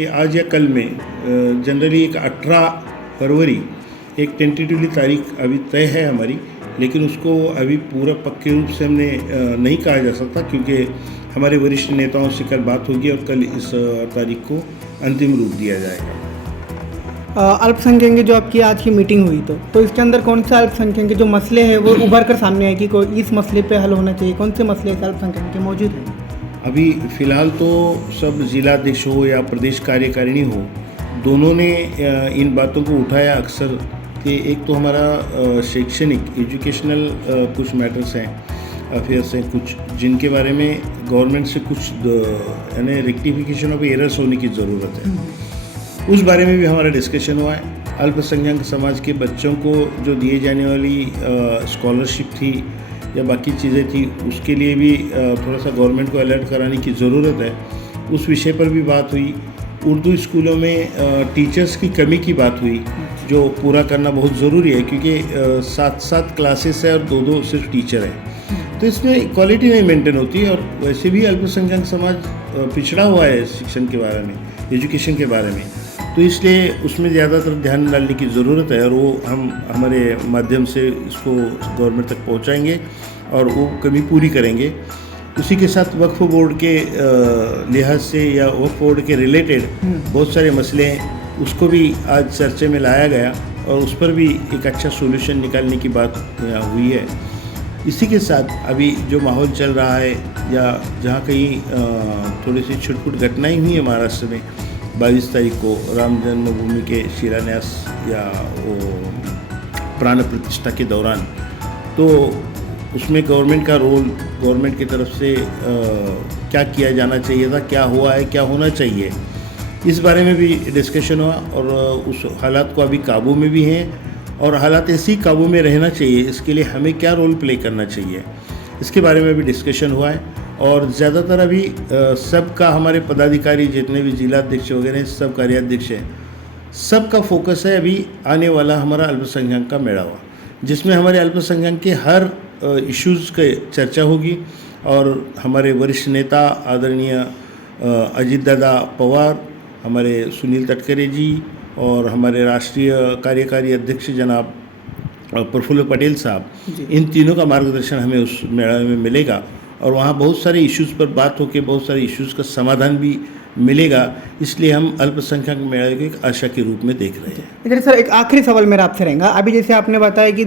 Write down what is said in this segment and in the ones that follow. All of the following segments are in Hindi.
आज या कल में जनरली एक 18 फरवरी एक टेंटेटिवली तारीख अभी तय है हमारी, लेकिन उसको अभी पूरा पक्के रूप से हमने नहीं कहा जा सकता क्योंकि हमारे वरिष्ठ नेताओं से कल बात होगी और कल इस तारीख को अंतिम रूप दिया जाएगा। अल्पसंख्यक की जो आपकी आज की मीटिंग हुई तो इसके अंदर कौन से अल्पसंख्यक के जो मसले हैं वो उभर कर सामने आए कि कोई इस मसले पे हल होना चाहिए, कौन से मसले अल्पसंख्यक के मौजूद हैं? अभी फ़िलहाल तो सब जिलाध्यक्ष हो या प्रदेश कार्यकारिणी हो, दोनों ने इन बातों को उठाया अक्सर कि एक तो हमारा शैक्षणिक एजुकेशनल कुछ मैटर्स हैं, अफेयर्स हैं कुछ, जिनके बारे में गवर्नमेंट से कुछ यानी रेक्टिफिकेशन ऑफ एरर्स होने की ज़रूरत है। उस बारे में भी हमारा डिस्कशन हुआ है। अल्पसंख्यक समाज के बच्चों को जो दिए जाने वाली स्कॉलरशिप थी या बाकी चीज़ें थी, उसके लिए भी थोड़ा सा गवर्नमेंट को अलर्ट कराने की ज़रूरत है। उस विषय पर भी बात हुई। उर्दू स्कूलों में टीचर्स की कमी की बात हुई, जो पूरा करना बहुत ज़रूरी है क्योंकि 7-7 क्लासेस है और 2-2 सिर्फ टीचर है, तो इसमें क्वालिटी नहीं मेंटेन होती। और वैसे भी अल्पसंख्यक समाज पिछड़ा हुआ है शिक्षण के बारे में, एजुकेशन के बारे में, तो इसलिए उसमें ज़्यादातर ध्यान डालने की ज़रूरत है और वो हम हमारे माध्यम से इसको गवर्नमेंट तक पहुंचाएंगे और वो कमी पूरी करेंगे। उसी के साथ वक्फ बोर्ड के लिहाज से या वक्फ बोर्ड के रिलेटेड बहुत सारे मसले हैं, उसको भी आज चर्चे में लाया गया और उस पर भी एक अच्छा सोल्यूशन निकालने की बात हुई है। इसी के साथ अभी जो माहौल चल रहा है या जहाँ कहीं थोड़ी सी छुटपुट घटनाएं हुई है महाराष्ट्र में 22 तारीख को राम जन्मभूमि के शिलान्यास या वो प्राण प्रतिष्ठा के दौरान, तो उसमें गवर्नमेंट का रोल, गवर्नमेंट की तरफ से क्या किया जाना चाहिए था, क्या हुआ है, क्या होना चाहिए, इस बारे में भी डिस्कशन हुआ। और उस हालात को अभी काबू में भी हैं और हालात ऐसे ही काबू में रहना चाहिए, इसके लिए हमें क्या रोल प्ले करना चाहिए, इसके बारे में भी डिस्कशन हुआ है। और ज़्यादातर अभी सबका हमारे पदाधिकारी जितने भी जिलाध्यक्ष वगैरह सब कार्याध्यक्ष हैं, सबका फोकस है अभी आने वाला हमारा अल्पसंख्यक का मेला हुआ, जिसमें हमारे अल्पसंख्यक के हर इश्यूज़ की चर्चा होगी। और हमारे वरिष्ठ नेता आदरणीय अजीत दादा पवार, हमारे सुनील तटकरे जी और हमारे राष्ट्रीय कार्यकारी अध्यक्ष जनाब प्रफुल्ल पटेल साहब, इन तीनों का मार्गदर्शन हमें उस मेला में मिलेगा और वहाँ बहुत सारे इश्यूज़ पर बात होकर बहुत सारे इश्यूज़ का समाधान भी मिलेगा। इसलिए हम अल्पसंख्यक मेले को एक आशा के रूप में देख रहे हैं। इधर सर एक आखिरी सवाल मेरा आपसे रहेगा। अभी जैसे आपने बताया कि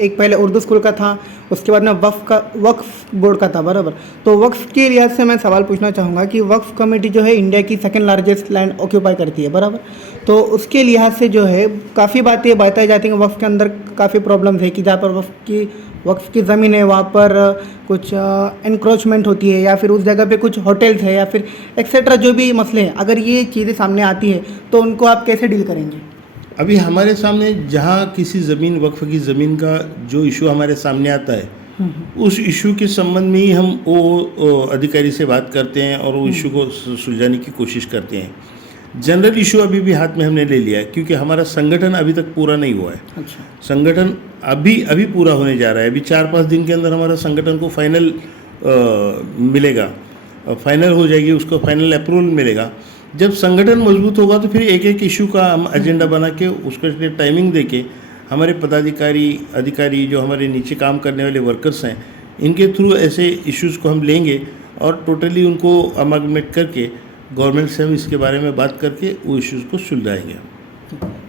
एक पहले उर्दू स्कूल का था, उसके बाद में वक्फ बोर्ड का था, बराबर। तो वक्फ के लिहाज से मैं सवाल पूछना चाहूँगा कि वक्फ कमेटी जो है इंडिया की सेकंड लार्जेस्ट लैंड ऑक्यूपाई करती है, बराबर। तो उसके लिहाज से जो है काफ़ी बातें बताई जाती हैं कि वक्फ के अंदर काफ़ी प्रॉब्लम्स है कि जहाँ पर वक्फ की ज़मीन है वहाँ पर कुछ एनक्रोचमेंट होती है या फिर उस जगह पे कुछ होटल्स है या फिर एक्सेट्रा जो भी मसले हैं, अगर ये चीज़ें सामने आती है तो उनको आप कैसे डील करेंगे? अभी हमारे सामने जहाँ किसी ज़मीन, वक्फ की ज़मीन का जो इशू हमारे सामने आता है, उस इशू के संबंध में ही हम वो अधिकारी से बात करते हैं और वो इशू को सुलझाने की कोशिश करते हैं। जनरल इशू अभी भी हाथ में हमने ले लिया है क्योंकि हमारा संगठन अभी तक पूरा नहीं हुआ है। अच्छा। संगठन अभी पूरा होने जा रहा है। अभी 4-5 दिन के अंदर हमारा संगठन को फाइनल मिलेगा, फाइनल हो जाएगी, उसको फाइनल अप्रूवल मिलेगा। जब संगठन मजबूत होगा तो फिर एक इशू का हम एजेंडा बना के उसके लिए टाइमिंग दे के हमारे पदाधिकारी अधिकारी जो हमारे नीचे काम करने वाले वर्कर्स हैं, इनके थ्रू ऐसे इश्यूज़ को हम लेंगे और टोटली उनको अमागमेट करके गवर्नमेंट से हम इसके बारे में बात करके वो इश्यूज़ को सुलझाएंगे।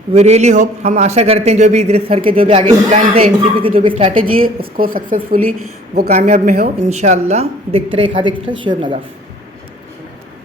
वी रियली होप, हम आशा करते हैं जो भी इधर सर के जो भी आगे के प्लान है, एनसीपी की जो भी स्ट्रैटेजी है उसको सक्सेसफुली वो कामयाब में हो इंशाअल्लाह। देखते रहे खादिक शुभ नदाफ।